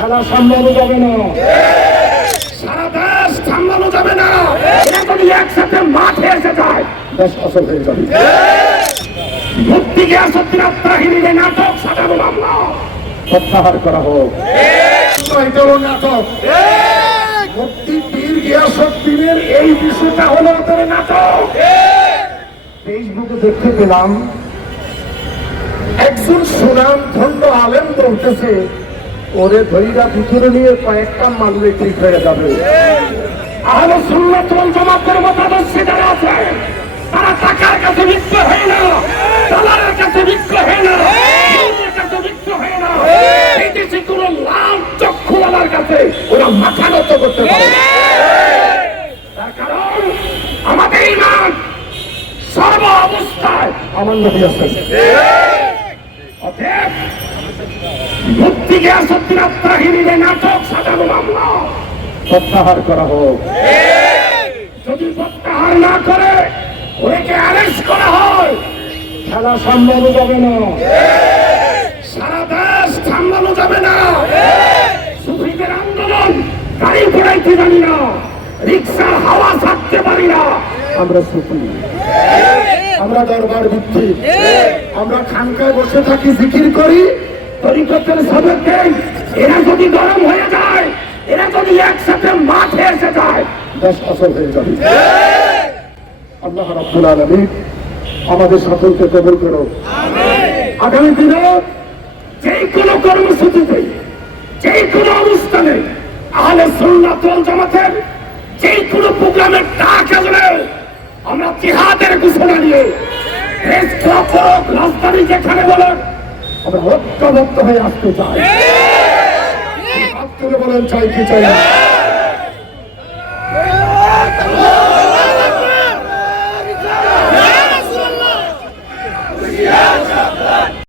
খেলা সামলানো যাবে না। সারা দেশ সামলানো যাবে না। এরা যদি একসাথে মাঠে এসে যায়, দেশ অসল হয়ে যাবে। মুক্তি গিয়াসুদ্দিন আত্মাহিনীর নাটক সাজানো মামলা। প্রত্যাহার করা হোক। এটা নাটক। মুক্তি পীর গিয়াসুদ্দিনের এই বিষয়টা হলো ওদের নাটক। ফেসবুকে দেখতে পেলাম, একজন সুনাম ধন্য আলেম বলতেছে ওরে ধৈরা ভিতরে নিয়ে কয়েকটা মানলে ঠিক হয়ে যাবে। আহলে সুন্নাত ওয়াল জামাতের মতাদর্শে যারা আছে, তারা টাকার কাছে হয় না ডলারের কাছে হয় না মাথা করতে অবস্থায় আমার মুক্তি গিয়াসুদ্দিন আত্মাহিনীর নাটক সাজানো মামলা। প্রত্যাহার করা হোক। যদি প্রত্যাহার না করে ওকে অ্যারেস্ট করা হয়। খেলা সামলানো যাবে না। সারা দেশ সামলানো যাবে না। সুফিদের আন্দোলন গাড়ি ঘোড়াইতে জানি না। রিক্সার হাওয়া ছাড়তে পারি না। আমরা সুফি। আমরা দরবার ভিত্তি আমরা খানকায় বসে থাকি, জিকির করি। তরিকতের এরা যদি গরম হয়ে যায় এরা যদি একসাথে মাঠে এসে যায় দেশ অসল হয়ে যাবে। আল্লাহ রাব্বুল আলামিন আমাদের সকলকে কবুল করো আগামী দিনে যে কোনো কর্মসূচিতে যে কোনো অনুষ্ঠানে আহলে সুন্নাত ওয়াল জামাতের যে কোনো প্রোগ্রামের ডাক আসলে আমরা জিহাদের ঘোষণা দিয়ে প্রেস ক্লাব হোক রাজধানী যেখানে বলেন আমরা ঐক্যবদ্ধ হয়ে আসতে চাই। বলেন চাই কি চাই না।